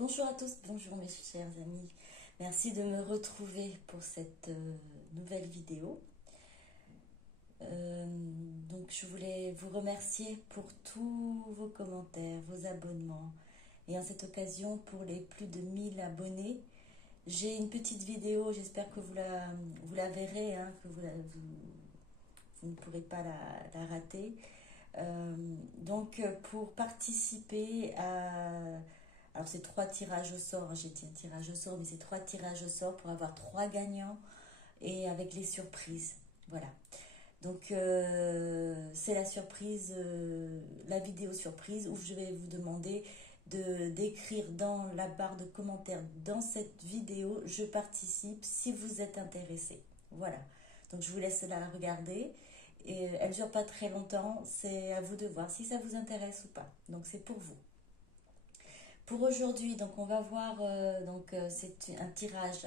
Bonjour à tous, bonjour mes chers amis. Merci de me retrouver pour cette nouvelle vidéo. Donc je voulais vous remercier pour tous vos commentaires, vos abonnements. Et en cette occasion, pour les plus de 1000 abonnés, j'ai une petite vidéo, j'espère que vous la verrez, hein, que vous ne pourrez pas la rater. Donc pour participer à... Alors c'est 3 tirages au sort, hein, j'ai dit un tirage au sort, mais c'est 3 tirages au sort pour avoir 3 gagnants et avec les surprises. Voilà. Donc c'est la surprise, la vidéo surprise où je vais vous demander d'écrire dans la barre de commentaires dans cette vidéo, je participe si vous êtes intéressé. Voilà. Donc je vous laisse la regarder. Et elle ne dure pas très longtemps, c'est à vous de voir si ça vous intéresse ou pas. Donc c'est pour vous. Pour aujourd'hui, donc on va voir, c'est un tirage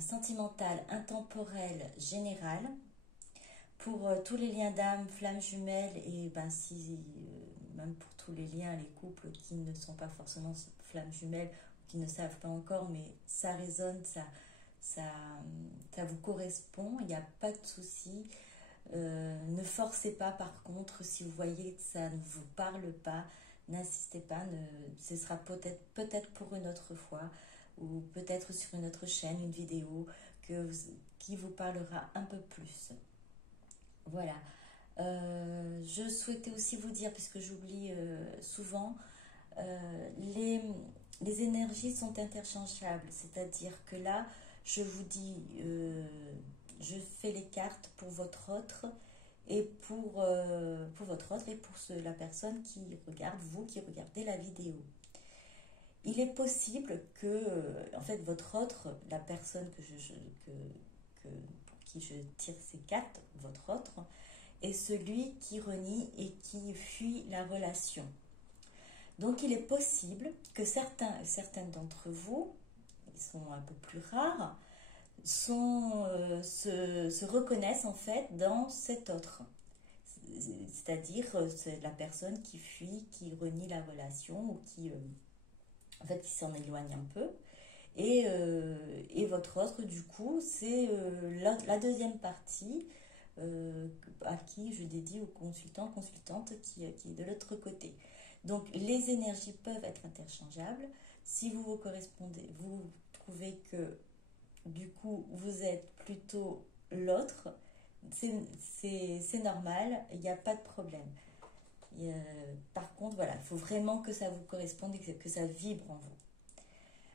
sentimental, intemporel, général pour tous les liens d'âme, flammes jumelles et même pour tous les liens, les couples qui ne sont pas forcément flammes jumelles, qui ne savent pas encore, mais ça résonne, ça vous correspond, il n'y a pas de souci. Ne forcez pas par contre, si vous voyez que ça ne vous parle pas, n'insistez pas, ce sera peut-être pour une autre fois ou peut-être sur une autre chaîne, une vidéo qui vous parlera un peu plus. Voilà. Je souhaitais aussi vous dire, puisque j'oublie souvent, les énergies sont interchangeables, c'est-à-dire que là, je vous dis, je fais les cartes pour votre autre et pour votre autre et pour la personne qui regarde, vous qui regardez la vidéo. Il est possible que, en fait, votre autre, la personne pour qui je tire ces cartes, votre autre, est celui qui renie et qui fuit la relation. Donc il est possible que certaines d'entre vous, ils sont un peu plus rares, se reconnaissent en fait dans cet autre. C'est-à-dire c'est la personne qui fuit, qui renie la relation ou qui s'en éloigne un peu. Et votre autre, du coup, c'est la deuxième partie à qui je dédie au consultant, consultante qui est de l'autre côté. Donc les énergies peuvent être interchangeables. Si vous correspondez, vous trouvez que du coup vous êtes plutôt l'autre, c'est normal, il n'y a pas de problème. Par contre, voilà, il faut vraiment que ça vous corresponde et que ça vibre en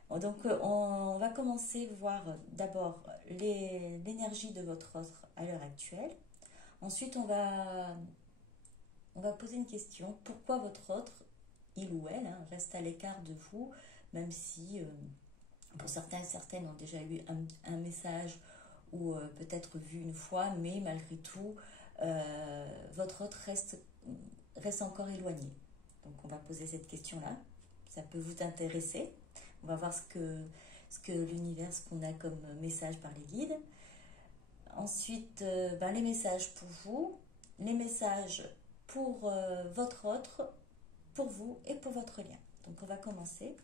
vous. Donc on va commencer voir d'abord l'énergie de votre autre à l'heure actuelle. Ensuite, on va poser une question. Pourquoi votre autre, il ou elle, hein, reste à l'écart de vous, même si pour certaines ont déjà eu un message ou peut-être vu une fois, mais malgré tout, votre autre reste encore éloigné. Donc on va poser cette question-là. Ça peut vous intéresser. On va voir ce que l'univers, ce qu'on a comme message par les guides. Ensuite, les messages pour vous, les messages pour votre autre, pour vous et pour votre lien. Donc on va commencer.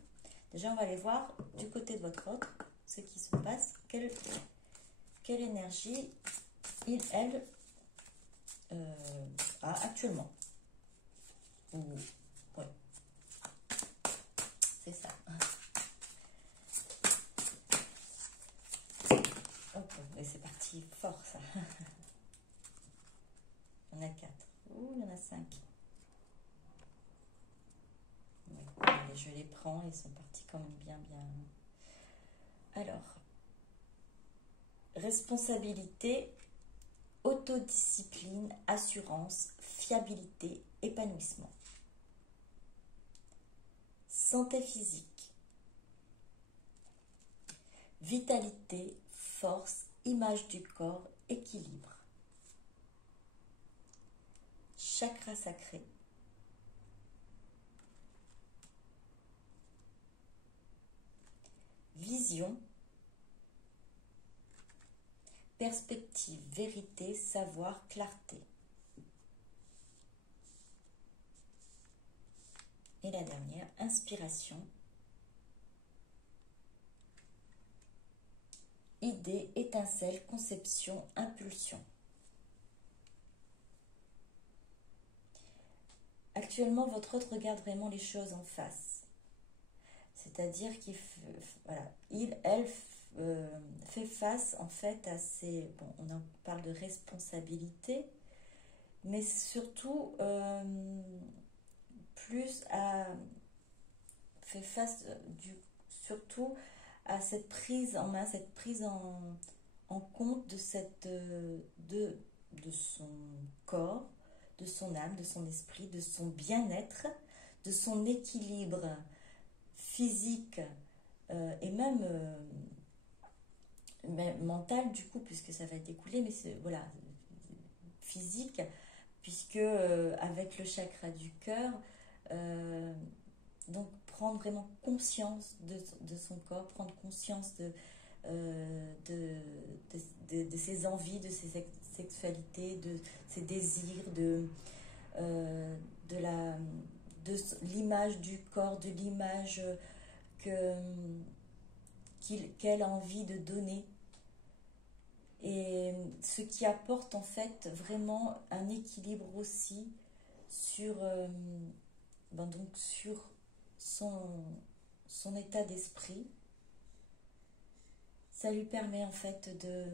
Déjà, on va aller voir du côté de votre autre ce qui se passe, quelle énergie elle a actuellement. Ouais, c'est ça. Hop, et c'est parti, fort ça. Il y en a 4. Il y en a 5. Oui, allez, je les prends, ils sont partis quand même bien. Alors, responsabilité, autodiscipline, assurance, fiabilité, épanouissement. Santé physique, vitalité, force, image du corps, équilibre. Chakra sacré. Vision, perspective, vérité, savoir, clarté. Et la dernière, inspiration, idée, étincelle, conception, impulsion. Actuellement, votre hôte regarde vraiment les choses en face. C'est-à-dire qu'il voilà, elle fait face en fait à ces... Bon, on en parle de responsabilité, mais surtout plus à... fait face surtout à cette prise en main, cette prise en compte de, de son corps, de son âme, de son esprit, de son bien-être, de son équilibre physique et même mental du coup, puisque ça va découler, mais c'est voilà, physique, puisque avec le chakra du cœur, donc prendre vraiment conscience de son corps, prendre conscience de ses envies, de ses sexualités, de ses désirs, euh, de la de l'image du corps, de l'image qu'elle a envie de donner. Et ce qui apporte en fait vraiment un équilibre aussi sur, donc sur son état d'esprit. Ça lui permet en fait de...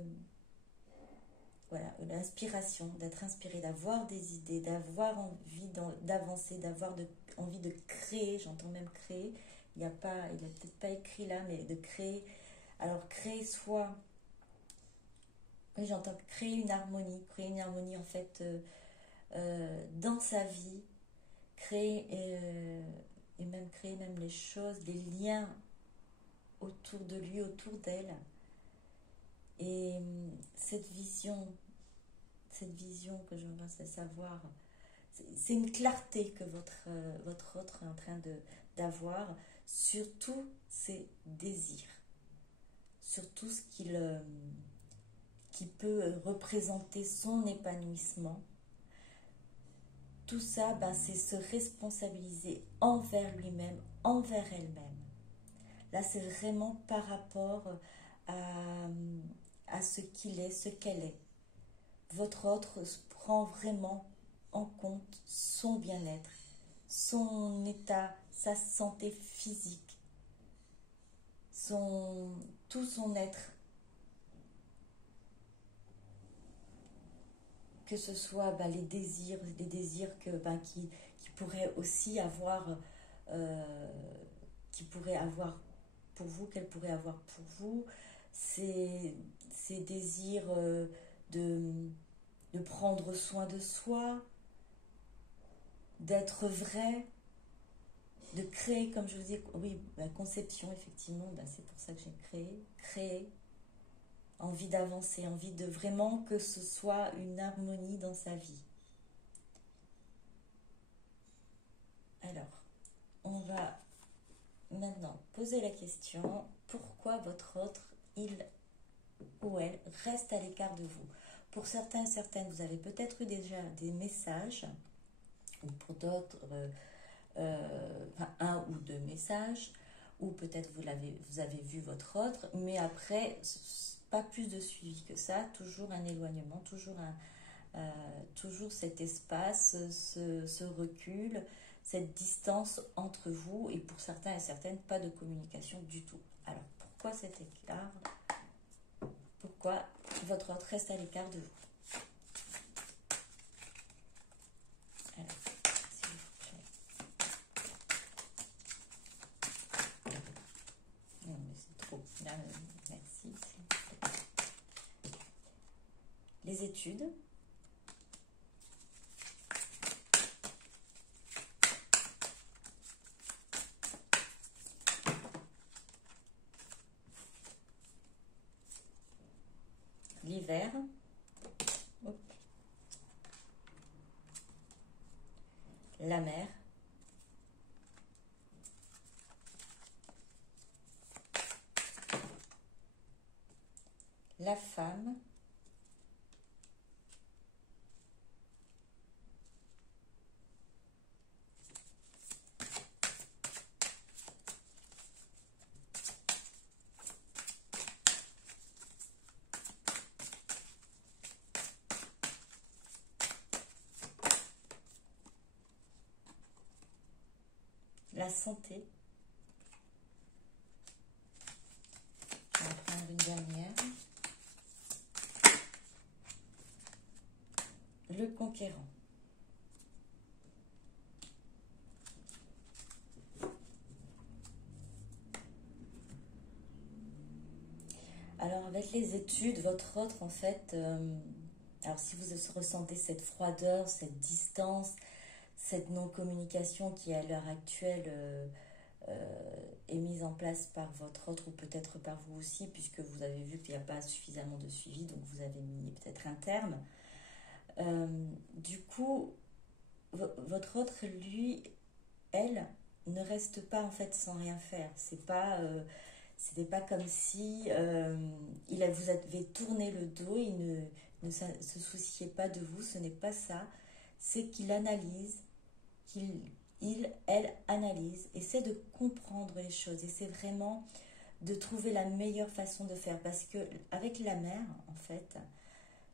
Voilà, l'inspiration, d'être inspiré, d'avoir des idées, d'avoir envie d'avancer, d'avoir envie de créer, j'entends même créer, il n'est peut-être pas écrit là, mais de créer. Alors créer soit... Oui, j'entends créer une harmonie en fait dans sa vie, créer et même créer même les choses, les liens autour de lui, autour d'elle. Et cette vision que je veux savoir, c'est une clarté que votre autre est en train d'avoir sur tous ses désirs, sur tout ce qui peut représenter son épanouissement. Tout ça, c'est se responsabiliser envers lui-même, envers elle-même. Là, c'est vraiment par rapport à ce qu'il est, ce qu'elle est. Votre autre prend vraiment en compte son bien-être, son état, sa santé physique, tout son être. Que ce soit les désirs qui pourraient aussi avoir, qui pourraient avoir pour vous, qu'elle pourrait avoir pour vous, ces désirs de prendre soin de soi, d'être vrai, de créer, comme je vous dis, oui, la conception, effectivement, c'est pour ça que j'ai créé, envie d'avancer, envie de vraiment que ce soit une harmonie dans sa vie. Alors, on va maintenant poser la question, pourquoi votre autre, il ou elle, reste à l'écart de vous? Pour certains et certaines, vous avez peut-être eu déjà des messages, ou pour d'autres, un ou deux messages, ou peut-être vous avez vu votre autre, mais après, pas plus de suivi que ça, toujours un éloignement, toujours cet espace, ce recul, cette distance entre vous, et pour certains et certaines, pas de communication du tout. Alors, pourquoi cet écart? Pourquoi votre autre reste à l'écart de vous? Alors, s'il vous plaît. Non, mais c'est trop. Là, merci. Les études. L'hiver. La mer. La femme. santé. Je vais en prendre une dernière. Le conquérant. Alors avec les études, votre autre en fait, alors si vous ressentez cette froideur, cette distance, cette non-communication qui à l'heure actuelle est mise en place par votre autre ou peut-être par vous aussi, puisque vous avez vu qu'il n'y a pas suffisamment de suivi, donc vous avez mis peut-être un terme. Du coup, votre autre, lui, elle, ne reste pas en fait sans rien faire. C'était pas comme si vous avait tourné le dos, il ne se souciait pas de vous, ce n'est pas ça. C'est qu'il analyse, elle analyse, essaie de comprendre les choses, essaie vraiment de trouver la meilleure façon de faire. Parce que avec la mer, en fait,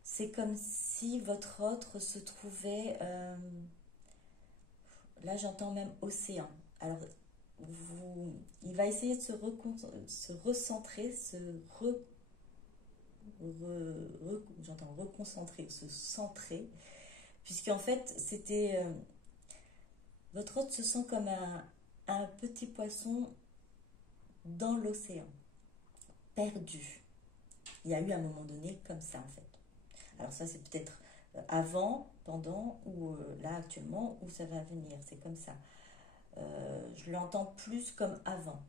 c'est comme si votre autre se trouvait, là j'entends même océan. Alors, il va essayer de se recentrer, j'entends reconcentrer, se centrer, puisqu'en fait, votre hôte se sent comme un petit poisson dans l'océan, perdu. Il y a eu un moment donné comme ça, en fait. Alors ça, c'est peut-être avant, pendant, ou là, actuellement, où ça va venir. C'est comme ça. Je l'entends plus comme avant.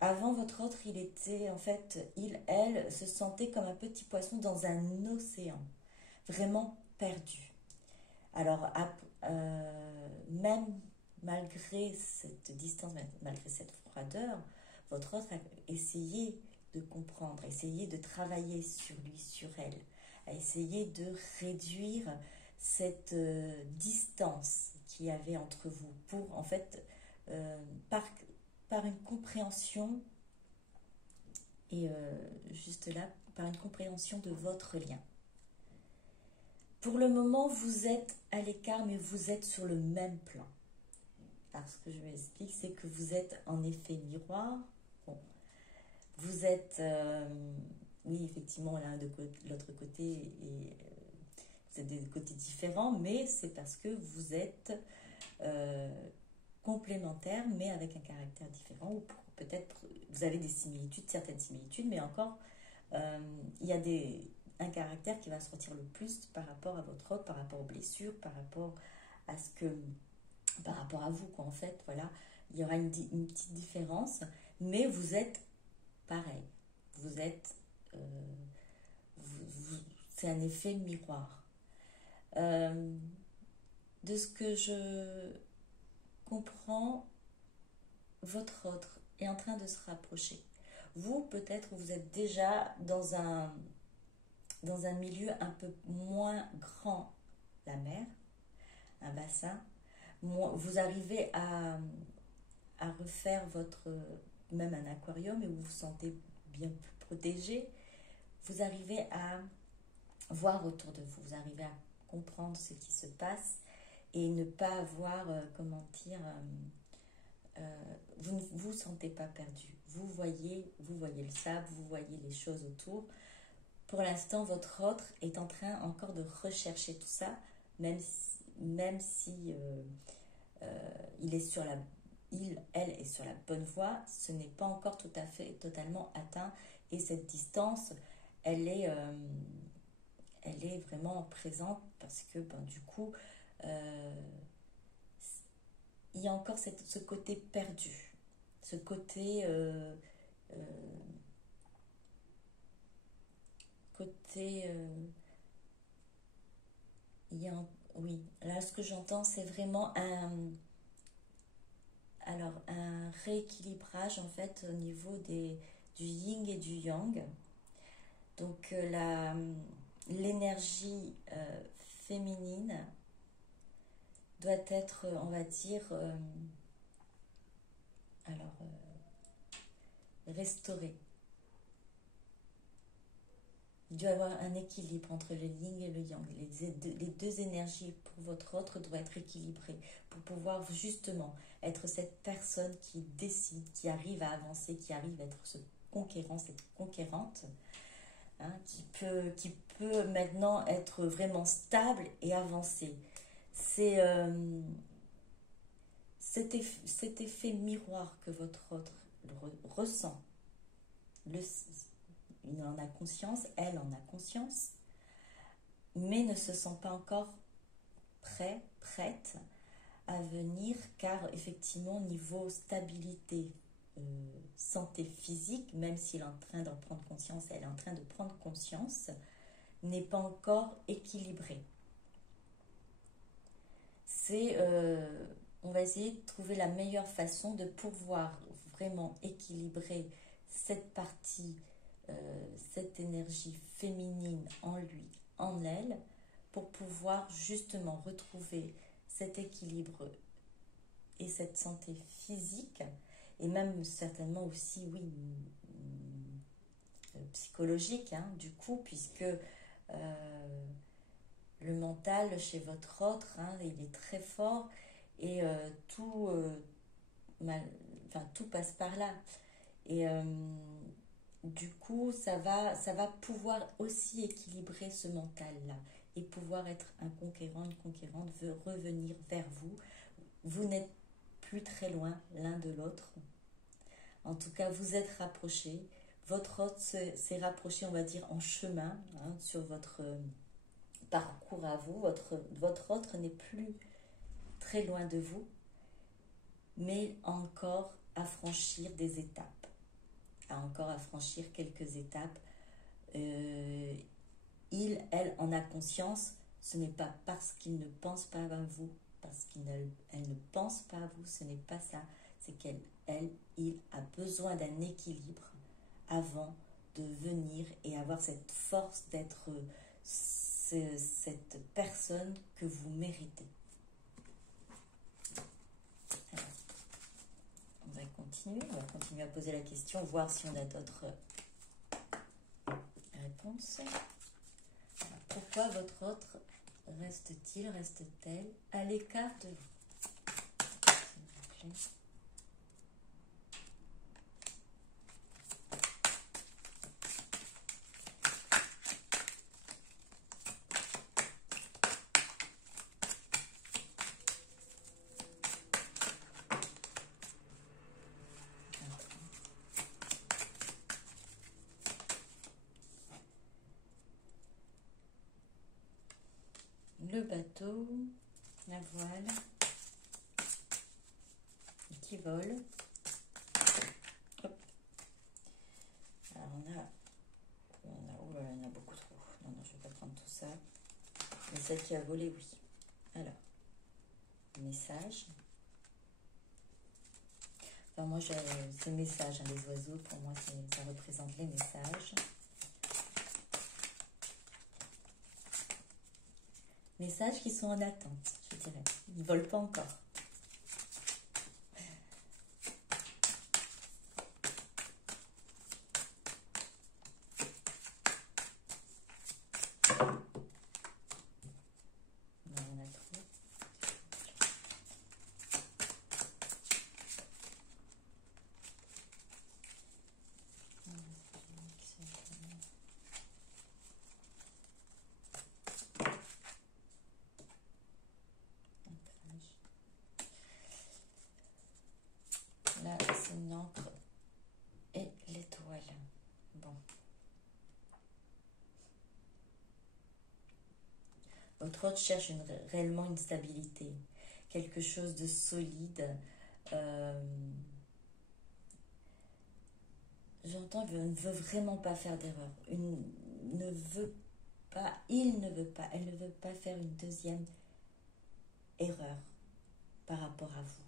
Avant, votre autre, il était, en fait, elle, se sentait comme un petit poisson dans un océan, vraiment perdu. Alors, même malgré cette distance, malgré cette froideur, votre autre a essayé de comprendre, a essayé de travailler sur lui, sur elle, a essayé de réduire cette distance qu'il y avait entre vous pour, en fait, par une compréhension, et juste là, par une compréhension de votre lien. Pour le moment, vous êtes à l'écart, mais vous êtes sur le même plan. Alors, ce que je m'explique, c'est que vous êtes en effet miroir. Bon, vous êtes, oui, effectivement, l'un de l'autre côté, et vous êtes des côtés différents, mais c'est parce que vous êtes complémentaires, mais avec un caractère différent, ou peut-être vous avez des similitudes, certaines similitudes, mais encore, il y a un caractère qui va sortir le plus par rapport à votre autre, par rapport aux blessures, par rapport à par rapport à vous, quoi, en fait, voilà. Il y aura une petite différence, mais vous êtes pareil. Vous êtes, c'est un effet miroir. De ce que je comprends, votre autre est en train de se rapprocher. Vous, peut-être, vous êtes déjà dans un milieu un peu moins grand, la mer, un bassin. Vous arrivez à refaire même un aquarium et vous vous sentez bien plus protégé. Vous arrivez à voir autour de vous, vous arrivez à comprendre ce qui se passe et ne pas avoir, vous ne vous sentez pas perdu. Vous voyez le sable, vous voyez les choses autour. Pour l'instant, votre autre est en train encore de rechercher tout ça, même si elle est sur la bonne voie, ce n'est pas encore tout à fait totalement atteint, et cette distance, elle est vraiment présente parce que du coup, il y a encore ce côté perdu, ce côté oui, là ce que j'entends, c'est vraiment un rééquilibrage en fait au niveau du yin et du yang. Donc l'énergie féminine doit être, on va dire, restaurée. Il doit y avoir un équilibre entre le yin et le yang. Les deux énergies pour votre autre doivent être équilibrées pour pouvoir justement être cette personne qui décide, qui arrive à avancer, qui arrive à être ce conquérant, cette conquérante, hein, qui peut maintenant être vraiment stable et avancer. C'est cet effet miroir que votre autre ressent. Il en a conscience, elle en a conscience, mais ne se sent pas encore prête à venir, car effectivement, niveau stabilité, santé physique, même s'il est en train d'en prendre conscience, elle est en train de prendre conscience, n'est pas encore équilibrée. On va essayer de trouver la meilleure façon de pouvoir vraiment équilibrer cette partie, cette énergie féminine en lui, en elle, pour pouvoir justement retrouver cet équilibre et cette santé physique, et même certainement aussi, oui, psychologique, hein, du coup, puisque le mental chez votre autre, hein, il est très fort, et tout passe par là. Et du coup, ça va pouvoir aussi équilibrer ce mental-là et pouvoir être un conquérant, une conquérante veut revenir vers vous. Vous n'êtes plus très loin l'un de l'autre. En tout cas, vous êtes rapprochés. Votre autre s'est rapproché, on va dire, en chemin, hein, sur votre parcours à vous. Votre autre n'est plus très loin de vous, mais encore à franchir des étapes. Encore à franchir quelques étapes. Elle en a conscience. Ce n'est pas parce qu'il ne pense pas à vous, parce elle ne pense pas à vous, ce n'est pas ça. C'est il a besoin d'un équilibre avant de venir et avoir cette force d'être cette personne que vous méritez. Alors, on va continuer à poser la question, voir si on a d'autres réponses. Alors, pourquoi votre autre reste-t-elle à l'écart de vous? S'il vous plaît. Le bateau, la voile, qui vole. Hop. Alors on a beaucoup trop. Non, je vais pas prendre tout ça. Mais celle qui a volé, oui. Alors, message. Enfin, moi, ces messages, hein, les oiseaux, pour moi, ça représente les messages. Messages qui sont en attente, je dirais. Ils ne volent pas encore. Là, c'est une encre et l'étoile. Bon. Votre autre cherche réellement une stabilité, quelque chose de solide. J'entends qu'il ne veut vraiment pas faire d'erreur. Il ne veut pas, elle ne veut pas faire une deuxième erreur par rapport à vous.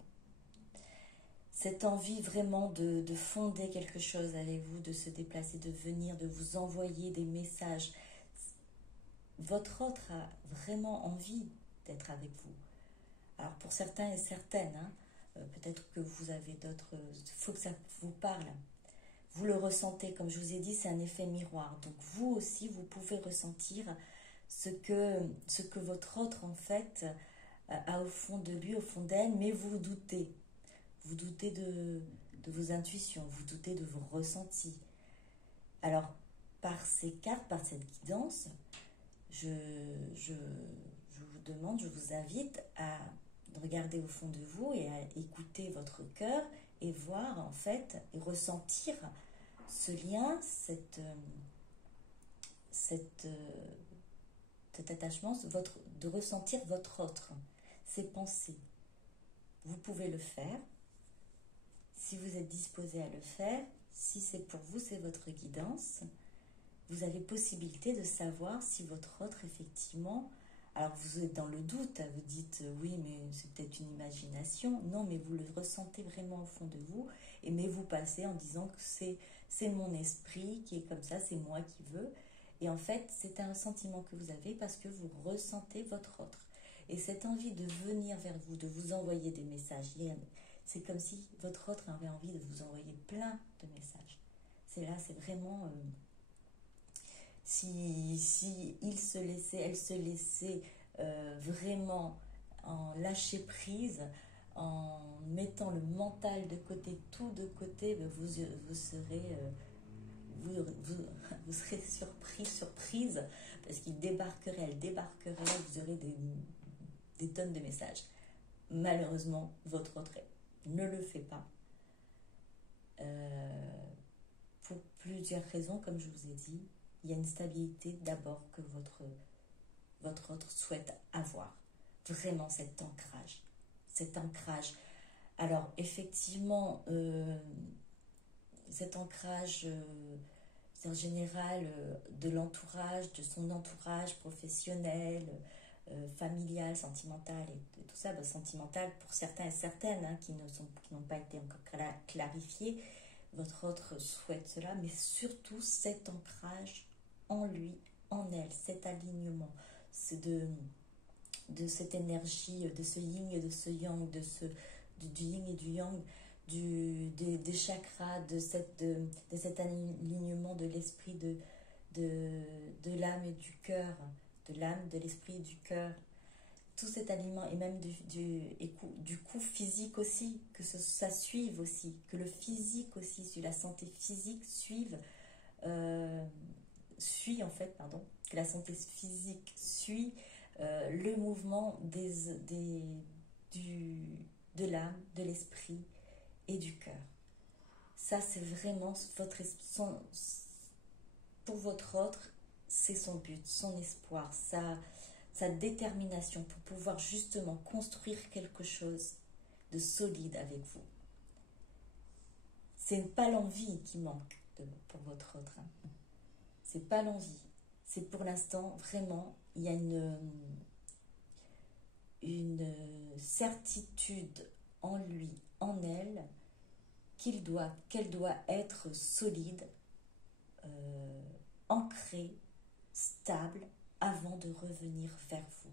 Cette envie vraiment de fonder quelque chose avec vous, de se déplacer, de venir, de vous envoyer des messages. Votre autre a vraiment envie d'être avec vous. Alors pour certains et certaines, hein, peut-être que vous avez d'autres... Il faut que ça vous parle. Il vous le ressentez, comme je vous ai dit, c'est un effet miroir. Donc vous aussi, vous pouvez ressentir ce que votre autre, en fait, a au fond de lui, au fond d'elle, mais vous doutez. Vous doutez de vos intuitions, vous doutez de vos ressentis. Alors, par ces cartes, par cette guidance, je vous demande, je vous invite à regarder au fond de vous et à écouter votre cœur et voir, en fait, et ressentir ce lien, cet attachement, de ressentir votre autre, ses pensées. Vous pouvez le faire. Si vous êtes disposé à le faire, si c'est pour vous, c'est votre guidance, vous avez possibilité de savoir si votre autre, effectivement, alors vous êtes dans le doute, vous dites oui, mais c'est peut-être une imagination. Non, mais vous le ressentez vraiment au fond de vous, mais vous passez en disant que c'est mon esprit qui est comme ça, c'est moi qui veux. Et en fait, c'est un sentiment que vous avez parce que vous ressentez votre autre. Et cette envie de venir vers vous, de vous envoyer des messages, c'est comme si votre autre avait envie de vous envoyer plein de messages. C'est vraiment... si il se laissait, elle se laissait vraiment en lâcher prise, en mettant le mental de côté, tout de côté, vous serez... vous serez surprise, parce qu'il débarquerait, elle débarquerait, vous aurez des tonnes de messages. Malheureusement, votre autre ne le fait pas. Pour plusieurs raisons, comme je vous ai dit, il y a une stabilité d'abord que votre autre souhaite avoir. Vraiment cet ancrage. Cet ancrage. Alors, effectivement, cet ancrage, c'est en général de l'entourage, de son entourage professionnel, familial, sentimental et tout ça. Sentimental pour certains et certaines qui n'ont pas été encore clarifiés. Votre autre souhaite cela, mais surtout cet ancrage en lui, en elle, cet alignement, c'est de cette énergie, de ce yin et de ce yang, du yin et du yang, des chakras, de cet alignement de l'esprit, de l'âme et du cœur, de l'âme, de l'esprit et du cœur. Tout cet alignement, et même du coup physique aussi, que ça suive aussi, que le physique aussi, la santé physique suit en fait, que la santé physique suit le mouvement de l'âme, de l'esprit et du cœur. Ça, c'est vraiment pour votre autre, c'est son but, son espoir, sa détermination pour pouvoir justement construire quelque chose de solide avec vous. C'est pas l'envie qui manque pour votre autre. C'est pas l'envie. C'est pour l'instant, vraiment, il y a une certitude en lui, en elle, qu'elle doit être solide, ancrée, stable, avant de revenir vers vous.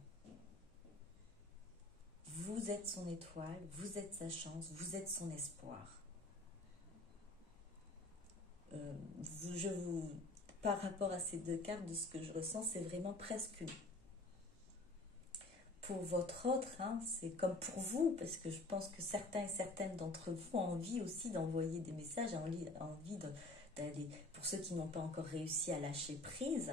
Vous êtes son étoile, vous êtes sa chance, vous êtes son espoir. Par rapport à ces deux cartes, de ce que je ressens, c'est vraiment presque pour votre autre, c'est comme pour vous, parce que je pense que certains et certaines d'entre vous ont envie aussi d'envoyer des messages, ont envie d'aller, pour ceux qui n'ont pas encore réussi à lâcher prise,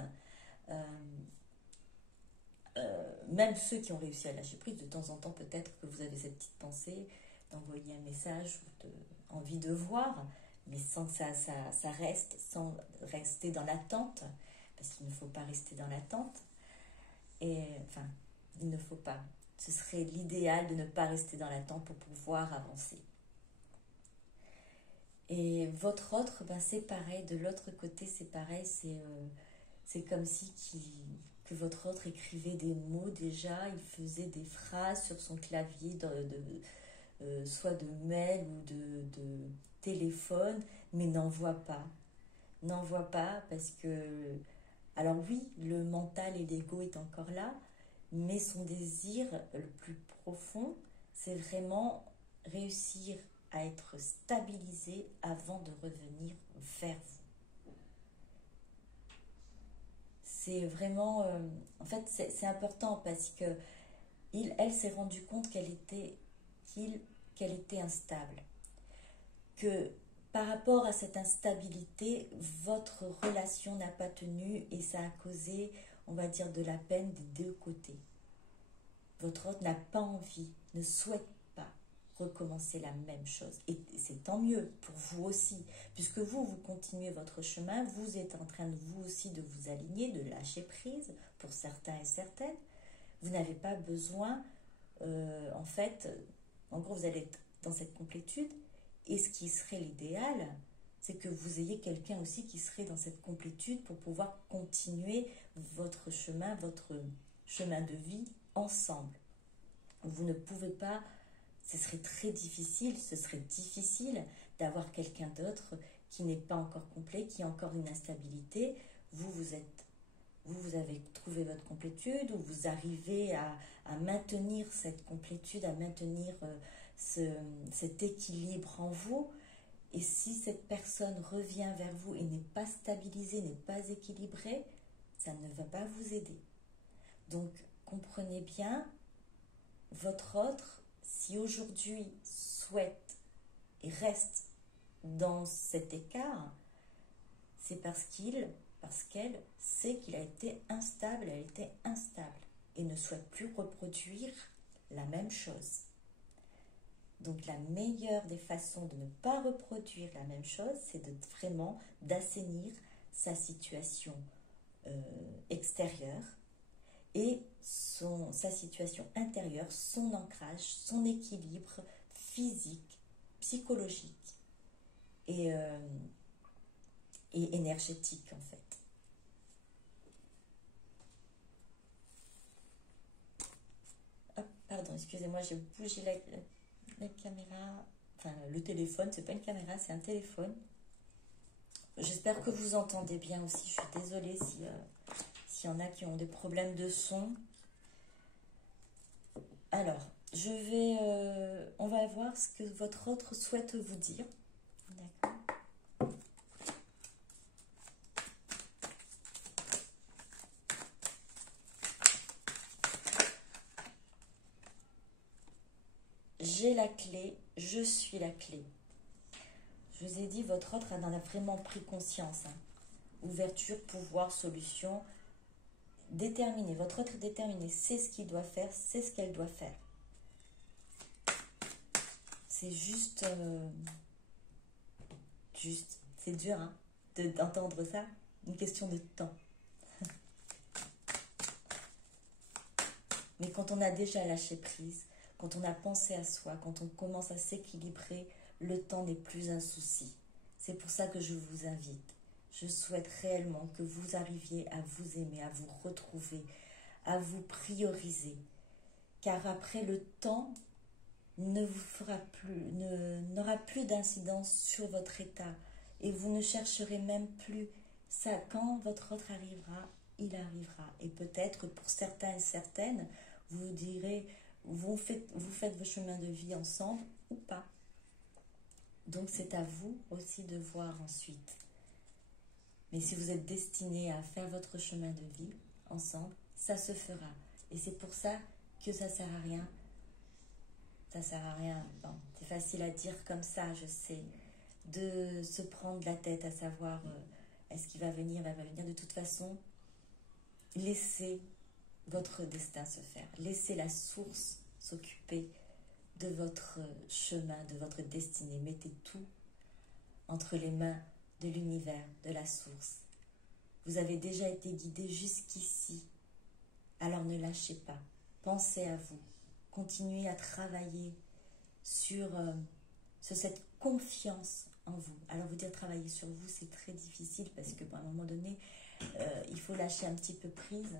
même ceux qui ont réussi à lâcher prise, de temps en temps peut-être que vous avez cette petite pensée d'envoyer un message, envie de voir, mais sans ça reste, sans rester dans l'attente, parce qu'il ne faut pas rester dans l'attente, il ne faut pas. Ce serait l'idéal de ne pas rester dans l'attente pour pouvoir avancer. Et votre autre, c'est pareil, de l'autre côté c'est pareil, c'est comme si que votre autre écrivait des mots déjà, il faisait des phrases sur son clavier, soit de mail ou de téléphone, mais n'envoie pas. N'envoie pas parce que, alors oui, le mental et l'ego est encore là, mais son désir le plus profond, c'est vraiment réussir à être stabilisé avant de revenir vers vous. C'est vraiment... en fait, c'est important parce que elle s'est rendue compte qu'elle était instable. Que par rapport à cette instabilité, votre relation n'a pas tenu et ça a causé, on va dire, de la peine des deux côtés. Votre hôte n'a pas envie, ne souhaite pas recommencer la même chose. Et c'est tant mieux pour vous aussi, puisque vous continuez votre chemin, vous êtes en train de vous aussi de vous aligner, de lâcher prise pour certains et certaines. Vous n'avez pas besoin, en fait, en gros, vous allez être dans cette complétude. Et ce qui serait l'idéal, c'est que vous ayez quelqu'un aussi qui serait dans cette complétude pour pouvoir continuer votre chemin de vie ensemble. Vous ne pouvez pas, ce serait difficile d'avoir quelqu'un d'autre qui n'est pas encore complet, qui a encore une instabilité. Vous avez trouvé votre complétude, ou vous arrivez à maintenir cette complétude, à maintenir cet équilibre en vous. Et si cette personne revient vers vous et n'est pas stabilisée, n'est pas équilibrée, ça ne va pas vous aider. Donc, comprenez bien, votre autre, si aujourd'hui souhaite et reste dans cet écart, c'est parce qu'elle sait qu'il a été instable, elle était instable et ne souhaite plus reproduire la même chose. Donc la meilleure des façons de ne pas reproduire la même chose, c'est vraiment d'assainir sa situation extérieure et sa situation intérieure, son ancrage, son équilibre physique, psychologique et énergétique en fait. Hop, pardon, excusez-moi, j'ai bougé la caméra, enfin le téléphone, c'est pas une caméra, c'est un téléphone. J'espère que vous entendez bien aussi, je suis désolée s'il y en a qui ont des problèmes de son. Alors, on va voir ce que votre autre souhaite vous dire. D'accord. J'ai la clé, je suis la clé. Je vous ai dit, votre autre en a vraiment pris conscience. Ouverture, pouvoir, solution. Déterminé, votre autre est déterminé, c'est ce qu'il doit faire, c'est ce qu'elle doit faire. C'est juste, c'est dur d'entendre ça, une question de temps. Mais quand on a déjà lâché prise, quand on a pensé à soi, quand on commence à s'équilibrer, le temps n'est plus un souci. C'est pour ça que je vous invite. Je souhaite réellement que vous arriviez à vous aimer, à vous retrouver, à vous prioriser. Car après, le temps n'aura plus d'incidence sur votre état. Et vous ne chercherez même plus ça. Quand votre autre arrivera, il arrivera. Et peut-être pour certains et certaines, vous direz, vous faites vos chemins de vie ensemble ou pas. Donc c'est à vous aussi de voir ensuite. Mais si vous êtes destiné à faire votre chemin de vie ensemble, ça se fera. Et c'est pour ça que ça sert à rien. Ça sert à rien. Bon, c'est facile à dire comme ça, je sais. De se prendre la tête à savoir est-ce qu'il va venir, elle va venir. De toute façon, laissez votre destin se faire. Laissez la source s'occuper de votre chemin, de votre destinée. Mettez tout entre les mains de l'univers, de la source. Vous avez déjà été guidé jusqu'ici, alors ne lâchez pas. Pensez à vous. Continuez à travailler sur cette confiance en vous. Alors vous dire travailler sur vous, c'est très difficile parce que à un moment donné, il faut lâcher un petit peu prise.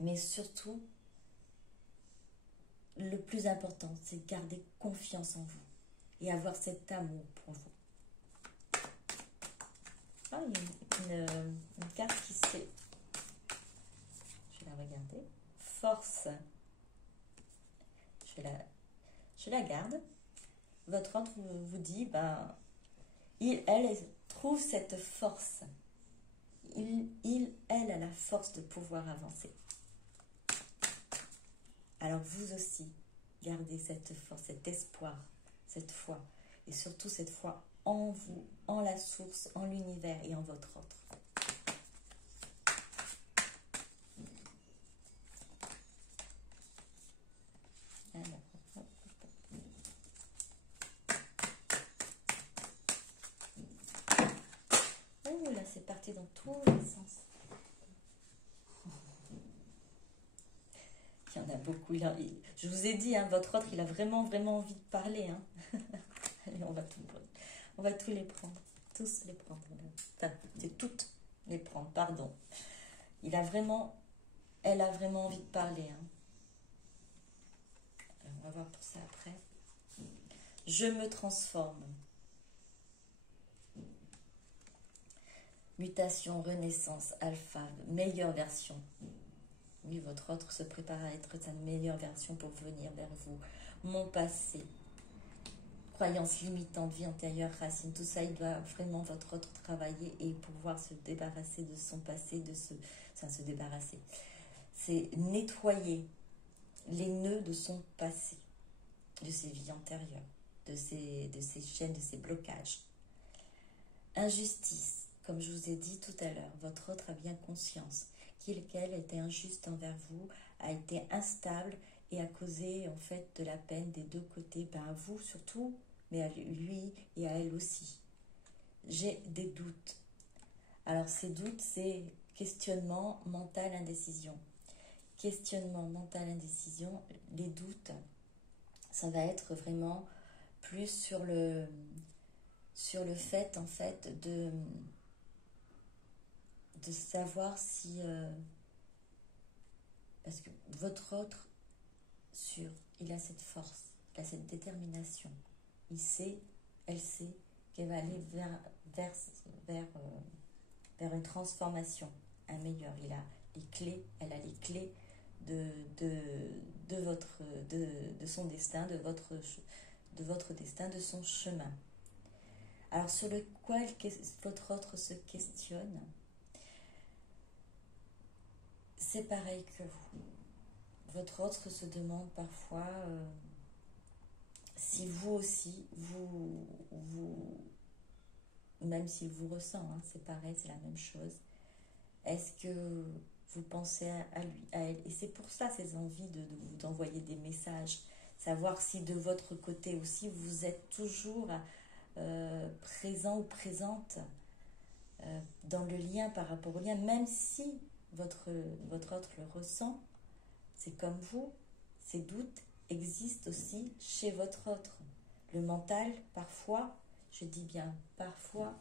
Mais surtout, le plus important, c'est de garder confiance en vous et avoir cet amour pour vous. Ah, il y a une carte qui s'est... Je vais la regarder. Force. Je la garde. votre ordre vous dit, ben, elle trouve cette force. Elle a la force de pouvoir avancer. Alors vous aussi, gardez cette force, cet espoir, cette foi. Et surtout cette foi en vous, en la source, en l'univers et en votre ordre. Alors, oh là, c'est parti dans tous les sens. Il y en a beaucoup. Je vous ai dit, hein, votre autre, il a vraiment envie de parler. Hein. Allez, on va tous les prendre. Tous les prendre. Enfin, c'est toutes les prendre, pardon. Elle a vraiment envie de parler. Hein. Alors, on va voir pour ça après. Je me transforme. Mutation, renaissance, alpha, meilleure version. Oui, votre autre se prépare à être sa meilleure version pour venir vers vous. Mon passé, croyances limitantes, vie antérieure, racines, tout ça, il doit vraiment votre autre travailler et pouvoir se débarrasser de son passé, se débarrasser. C'est nettoyer les nœuds de son passé, de ses vies antérieures, de ses chaînes, de ses blocages. Injustice, comme je vous ai dit tout à l'heure, votre autre a bien conscience qu'elle était injuste envers vous, a été instable et a causé en fait de la peine des deux côtés, à vous surtout, mais à lui et à elle aussi. J'ai des doutes. Alors ces doutes, c'est questionnement, mental, indécision. Questionnement, mental, indécision, les doutes, ça va être vraiment plus sur le fait en fait de savoir si parce que votre autre il a cette force, il a cette détermination, elle sait qu'elle va aller vers une transformation, un meilleur. Elle a les clés de son destin, de votre destin, de son chemin. Alors sur lequel votre autre se questionne, c'est pareil que vous. Votre autre se demande parfois si vous aussi, même s'il vous ressent, hein, c'est pareil, c'est la même chose. Est-ce que vous pensez à lui, à elle? Et c'est pour ça ces envies d'envoyer des messages, savoir si de votre côté aussi vous êtes toujours présent ou présente dans le lien par rapport au lien, même si votre autre le ressent, c'est comme vous, ces doutes existent aussi chez votre autre. Le mental, parfois, je dis bien parfois,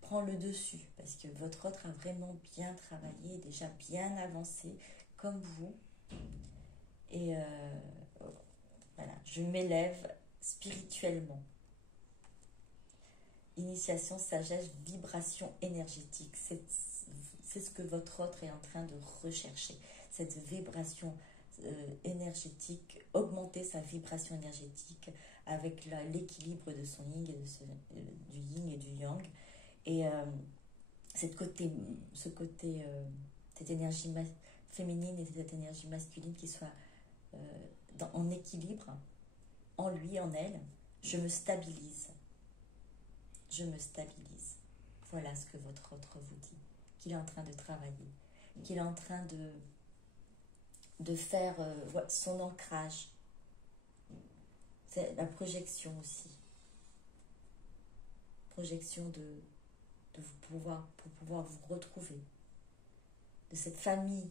prend le dessus, parce que votre autre a vraiment bien travaillé, déjà bien avancé, comme vous. Et voilà, je m'élève spirituellement. Initiation, sagesse, vibration énergétique. C'est ce que votre autre est en train de rechercher. Cette vibration énergétique, augmenter sa vibration énergétique avec l'équilibre de son yin et du yin et du yang. Et cette énergie féminine et cette énergie masculine qui soit en équilibre, en lui, en elle, je me stabilise. Je me stabilise. Voilà ce que votre autre vous dit, qu'il est en train de travailler, qu'il est en train de faire son ancrage. C'est la projection aussi. Projection pour pouvoir vous retrouver. De cette famille,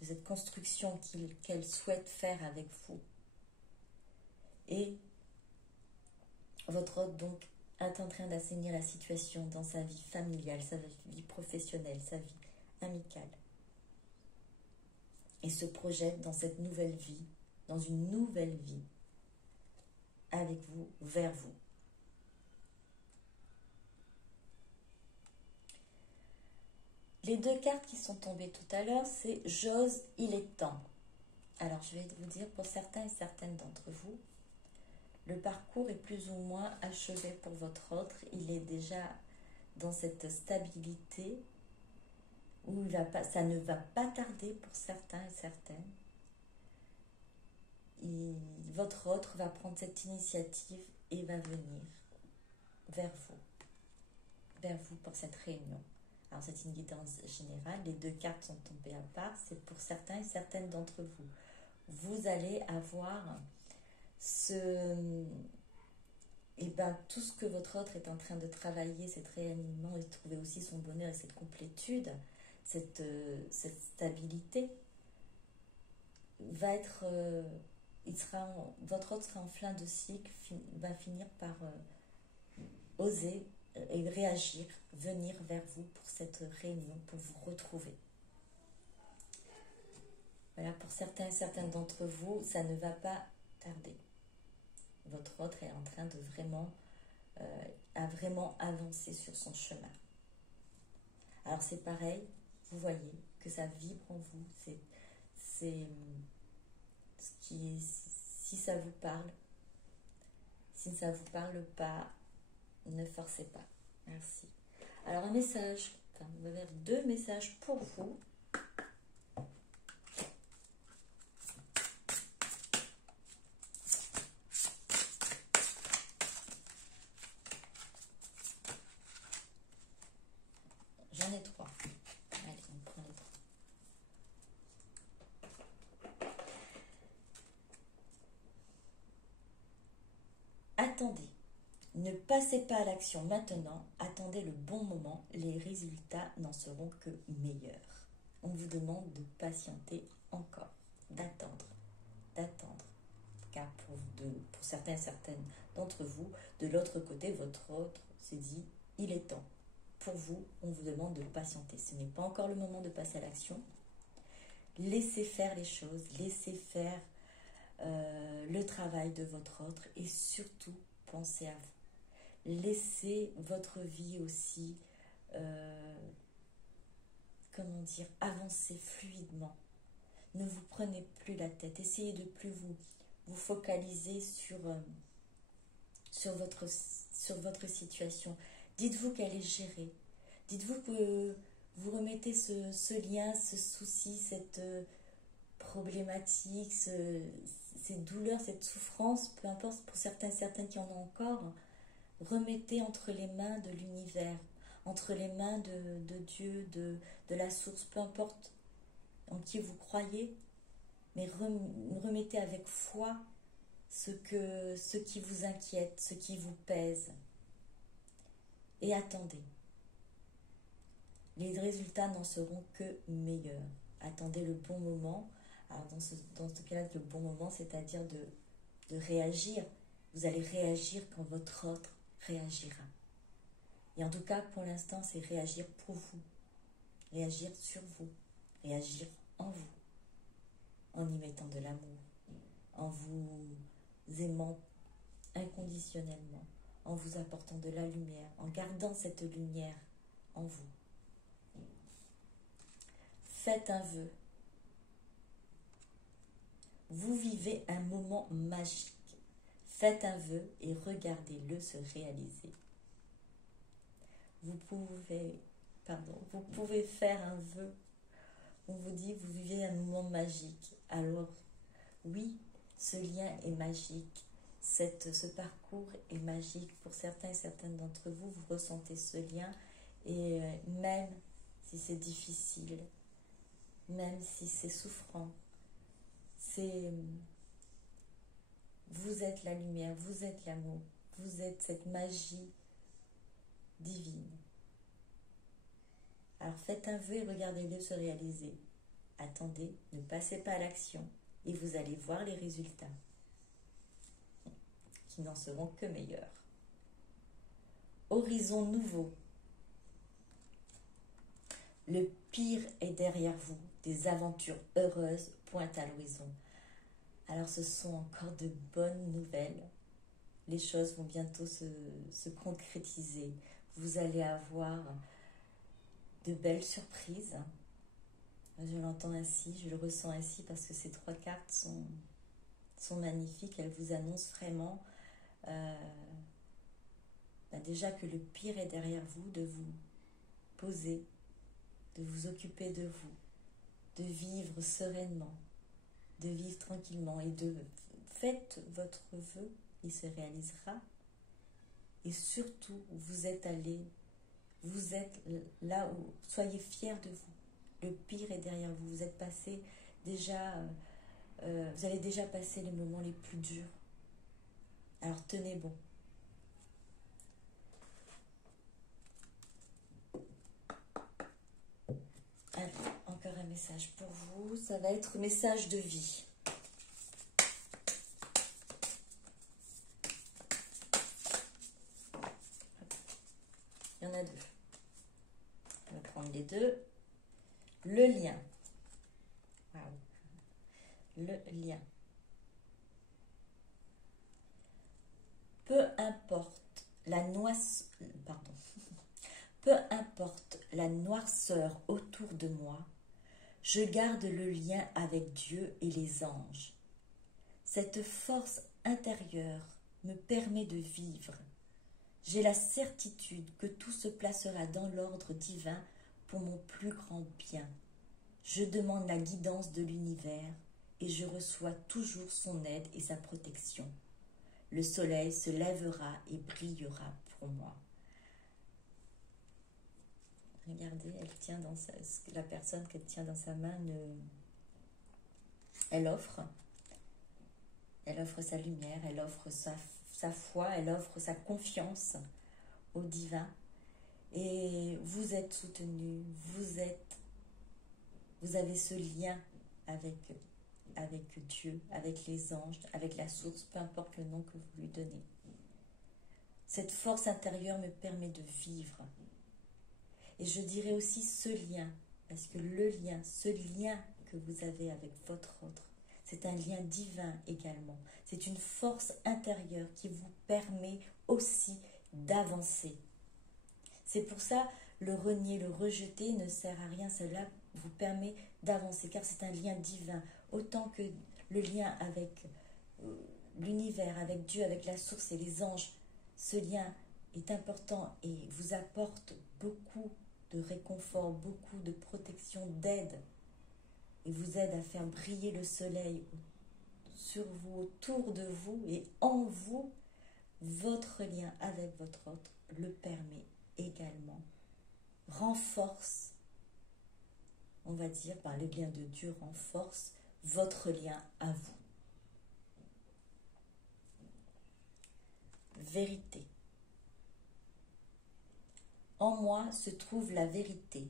de cette construction qu'elle souhaite faire avec vous. Et votre autre, donc, est en train d'assainir la situation dans sa vie familiale, sa vie professionnelle, sa vie amicale. Et se projette dans cette nouvelle vie, dans une nouvelle vie, avec vous, vers vous. Les deux cartes qui sont tombées tout à l'heure, c'est « J'ose, il est temps ». Alors, je vais vous dire pour certains et certaines d'entre vous, Le parcours est plus ou moins achevé pour votre autre. Il est déjà dans cette stabilité où ça ne va pas tarder pour certains et certaines. Votre autre va prendre cette initiative et va venir vers vous pour cette réunion. Alors c'est une guidance générale, les 2 cartes sont tombées à part, c'est pour certains et certaines d'entre vous. Vous allez avoir tout ce que votre autre est en train de travailler, cet réalignement, et trouver aussi son bonheur et cette complétude, cette stabilité, va être, votre autre sera en fin de cycle, va finir par oser et réagir, venir vers vous pour cette réunion, pour vous retrouver. Voilà, pour certains et certaines d'entre vous, ça ne va pas tarder. Votre autre est en train de vraiment avancer sur son chemin. Alors c'est pareil, vous voyez que ça vibre en vous, c'est ce qui est, si ça vous parle, si ça ne vous parle pas, ne forcez pas. Merci. Alors un message, on va vers 2 messages pour vous. J'en ai 3. Allez, on prend les 3. Attendez. Ne passez pas à l'action maintenant, attendez le bon moment, les résultats n'en seront que meilleurs. On vous demande de patienter encore, d'attendre, car pour certains et certaines d'entre vous, de l'autre côté, votre autre s'est dit, il est temps. Pour vous, on vous demande de patienter. Ce n'est pas encore le moment de passer à l'action. Laissez faire les choses, laissez faire le travail de votre autre et surtout, pensez à vous. Laissez votre vie aussi, avancer fluidement. Ne vous prenez plus la tête. Essayez de plus vous focaliser sur votre situation. Dites-vous qu'elle est gérée. Dites-vous que vous remettez ce lien, ce souci, cette problématique, cette douleur, cette souffrance, peu importe pour certains et certaines qui en ont encore, remettez entre les mains de l'univers, entre les mains de Dieu, de la source, peu importe en qui vous croyez, mais remettez avec foi ce qui vous inquiète, ce qui vous pèse. Et attendez. Les résultats n'en seront que meilleurs. Attendez le bon moment. Alors dans ce cas-là, le bon moment, c'est-à-dire de réagir. Vous allez réagir quand votre autre réagira. Et en tout cas, pour l'instant, c'est réagir pour vous. Réagir sur vous. Réagir en vous. En y mettant de l'amour. En vous aimant inconditionnellement. En vous apportant de la lumière. En gardant cette lumière en vous. Faites un vœu. Vous vivez un moment magique. Faites un vœu et regardez-le se réaliser. Vous pouvez faire un vœu. On vous dit, vous vivez un moment magique. Alors, oui, ce lien est magique. Ce parcours est magique. Pour certains et certaines d'entre vous, vous ressentez ce lien. Et même si c'est difficile, même si c'est souffrant, vous êtes la lumière, vous êtes l'amour, vous êtes cette magie divine. Alors faites un vœu et regardez-le se réaliser. Attendez, ne passez pas à l'action et vous allez voir les résultats qui n'en seront que meilleurs. Horizon nouveau. Le pire est derrière vous. Des aventures heureuses pointent à l'horizon. Alors ce sont encore de bonnes nouvelles. Les choses vont bientôt se concrétiser. Vous allez avoir de belles surprises. Je l'entends ainsi, je le ressens ainsi parce que ces 3 cartes sont magnifiques. Elles vous annoncent vraiment déjà que le pire est derrière vous, de vous poser, de vous occuper de vous, de vivre sereinement, de vivre tranquillement et de faites votre vœu, il se réalisera. Et surtout, vous êtes là où, soyez fiers de vous. Le pire est derrière vous. Vous êtes passé déjà, vous avez déjà passé les moments les plus durs. Alors tenez bon. Alors, encore un message pour vous. Ça va être message de vie. Il y en a deux. On va prendre les deux. Le lien. Waouh. Le lien. Peu importe peu importe la noirceur autour de moi, je garde le lien avec Dieu et les anges. Cette force intérieure me permet de vivre. J'ai la certitude que tout se placera dans l'ordre divin pour mon plus grand bien. Je demande la guidance de l'univers et je reçois toujours son aide et sa protection. Le soleil se lèvera et brillera pour moi. Regardez, elle tient dans la personne qu'elle tient dans sa main, elle offre sa lumière, elle offre sa foi, elle offre sa confiance au divin. Et vous êtes soutenu, vous avez ce lien avec Dieu, avec les anges, avec la source, peu importe le nom que vous lui donnez. Cette force intérieure me permet de vivre. Et je dirais aussi ce lien, parce que ce lien que vous avez avec votre autre, c'est un lien divin également. C'est une force intérieure qui vous permet aussi d'avancer. C'est pour ça, le renier, le rejeter ne sert à rien. Cela vous permet d'avancer, car c'est un lien divin. Autant que le lien avec l'univers, avec Dieu, avec la source et les anges, ce lien est important et vous apporte beaucoup de réconfort, beaucoup de protection, d'aide, et vous aide à faire briller le soleil sur vous, autour de vous et en vous. Votre lien avec votre autre le permet également, renforce, on va dire, le lien de Dieu renforce votre lien à vous. Vérité. En moi se trouve la vérité.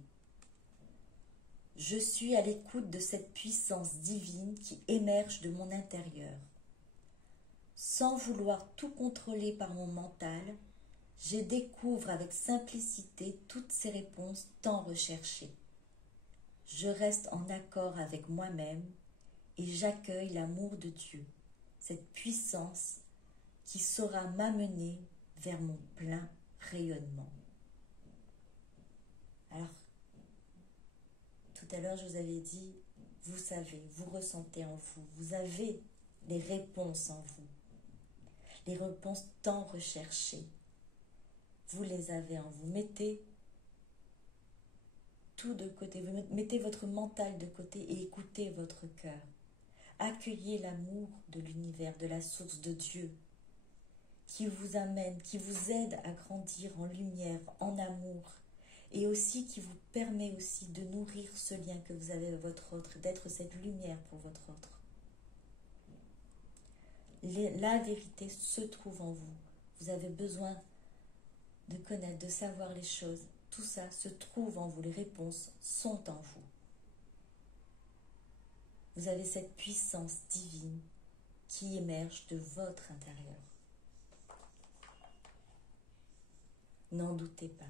Je suis à l'écoute de cette puissance divine qui émerge de mon intérieur. Sans vouloir tout contrôler par mon mental, je découvre avec simplicité toutes ces réponses tant recherchées. Je reste en accord avec moi-même et j'accueille l'amour de Dieu, cette puissance qui saura m'amener vers mon plein rayonnement. Alors, tout à l'heure, je vous avais dit, vous savez, vous ressentez en vous, vous avez les réponses en vous, les réponses tant recherchées. Vous les avez en vous. Mettez tout de côté, vous mettez votre mental de côté et écoutez votre cœur. Accueillez l'amour de l'univers, de la source de Dieu, qui vous amène, qui vous aide à grandir en lumière, en amour, et aussi qui vous permet aussi de nourrir ce lien que vous avez avec votre autre, d'être cette lumière pour votre autre. La vérité se trouve en vous. Vous avez besoin de connaître, de savoir les choses. Tout ça se trouve en vous. Les réponses sont en vous. Vous avez cette puissance divine qui émerge de votre intérieur. N'en doutez pas.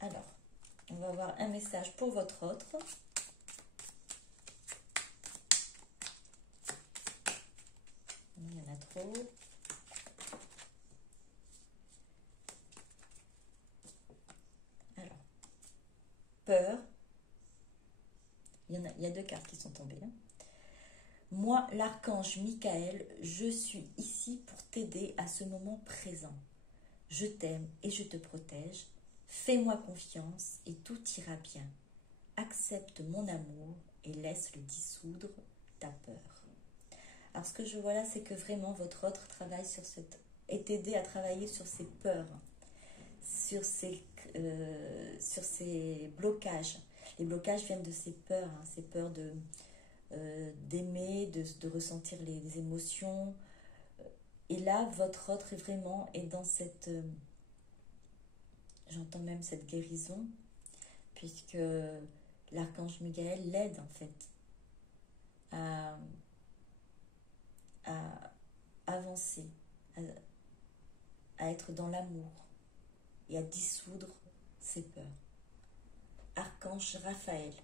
Alors, on va avoir un message pour votre autre. Il y en a trop. Alors, peur. Il y a deux cartes qui sont tombées. Moi, l'archange Michael, je suis ici pour t'aider à ce moment présent. Je t'aime et je te protège. Fais-moi confiance et tout ira bien. Accepte mon amour et laisse-le dissoudre ta peur. Alors ce que je vois là, c'est que vraiment votre autre travail est aidé à travailler sur ses peurs, sur ses blocages. Les blocages viennent de ses peurs, hein, ses peurs d'aimer, de ressentir les émotions. Et là, votre autre est dans cette... j'entends même cette guérison, puisque l'archange Michael l'aide en fait à avancer, à être dans l'amour et à dissoudre ses peurs. Archange Raphaël,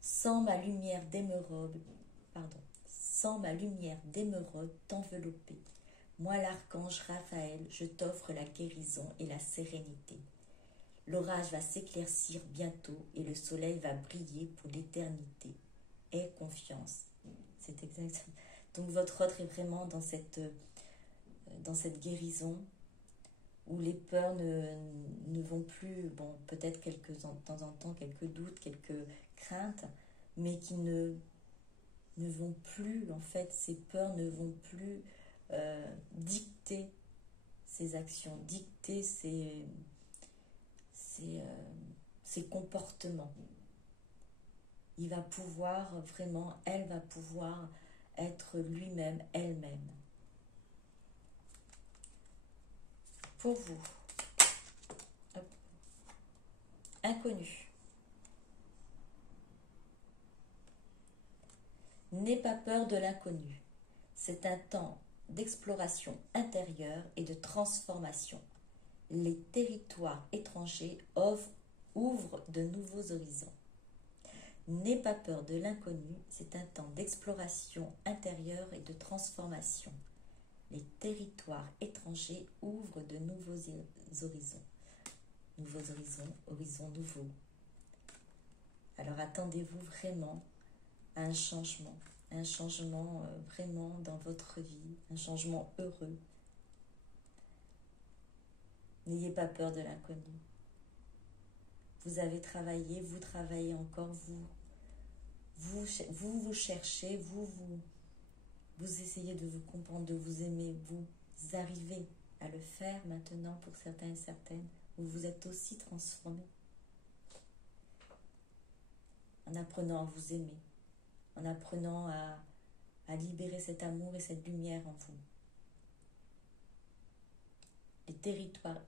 sans ma lumière d'émeraude t'envelopper. Moi, l'archange Raphaël, je t'offre la guérison et la sérénité. L'orage va s'éclaircir bientôt et le soleil va briller pour l'éternité. Aie confiance. C'est exact. Donc votre autre est vraiment dans cette guérison où les peurs ne vont plus, bon, peut-être de temps en temps, quelques doutes, quelques craintes, mais qui ne vont plus, en fait, ces peurs ne vont plus dicter ses actions, dicter ses comportements. Il va pouvoir vraiment, elle va pouvoir être lui-même, elle-même. Pour vous, hop. Inconnu. N'aie pas peur de l'inconnu. C'est un temps d'exploration intérieure et de transformation. Les territoires étrangers ouvrent de nouveaux horizons. N'aie pas peur de l'inconnu, c'est un temps d'exploration intérieure et de transformation. Les territoires étrangers ouvrent de nouveaux horizons. Nouveaux horizons, horizons nouveaux. Alors attendez-vous vraiment à un changement vraiment dans votre vie, un changement heureux. N'ayez pas peur de l'inconnu. Vous avez travaillé, vous travaillez encore, vous cherchez, vous essayez de vous comprendre, de vous aimer, vous arrivez à le faire maintenant pour certains et certaines, vous vous êtes aussi transformés en apprenant à vous aimer, en apprenant à libérer cet amour et cette lumière en vous. Les territoires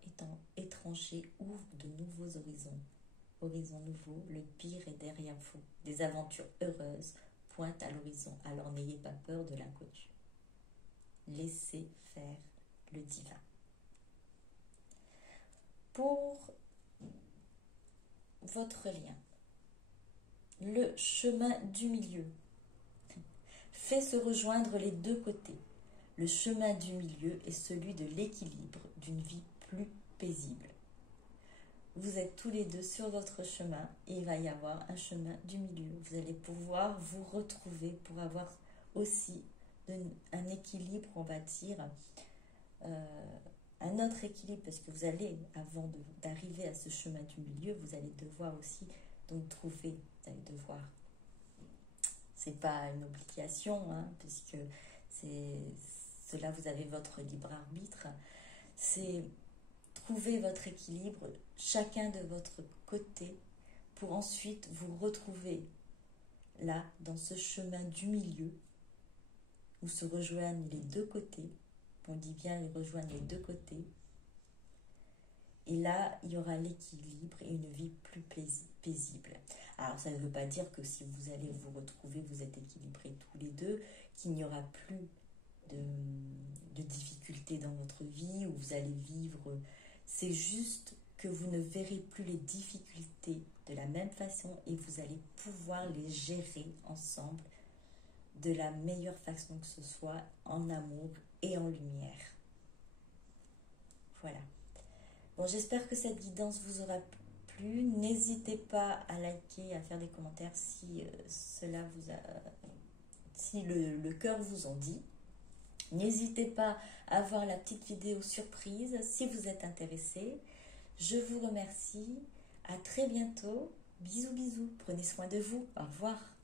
étrangers ouvrent de nouveaux horizons. Horizon nouveau, le pire est derrière vous. Des aventures heureuses pointent à l'horizon, alors n'ayez pas peur de l'inconnu. Laissez faire le divin. Pour votre lien, le chemin du milieu fait se rejoindre les deux côtés. Le chemin du milieu est celui de l'équilibre d'une vie plus paisible. Vous êtes tous les deux sur votre chemin et il va y avoir un chemin du milieu. Vous allez pouvoir vous retrouver pour avoir aussi un équilibre, on va dire, un autre équilibre, parce que vous allez, avant d'arriver à ce chemin du milieu, vous allez devoir aussi donc trouver, vous allez devoir, c'est pas une obligation, hein, puisque cela vous avez votre libre arbitre, c'est trouver votre équilibre, chacun de votre côté, pour ensuite vous retrouver là, dans ce chemin du milieu, où se rejoignent les deux côtés. On dit bien les rejoignent les deux côtés. Et là, il y aura l'équilibre et une vie plus paisible. Alors, ça ne veut pas dire que si vous allez vous retrouver, vous êtes équilibrés tous les deux, qu'il n'y aura plus de difficultés dans votre vie, où vous allez vivre. C'est juste que vous ne verrez plus les difficultés de la même façon et vous allez pouvoir les gérer ensemble de la meilleure façon que ce soit, en amour et en lumière. Voilà. Bon, j'espère que cette guidance vous aura plu. N'hésitez pas à liker, à faire des commentaires si cela si le cœur vous en dit. N'hésitez pas à voir la petite vidéo surprise si vous êtes intéressé. Je vous remercie. À très bientôt. Bisous, bisous. Prenez soin de vous. Au revoir.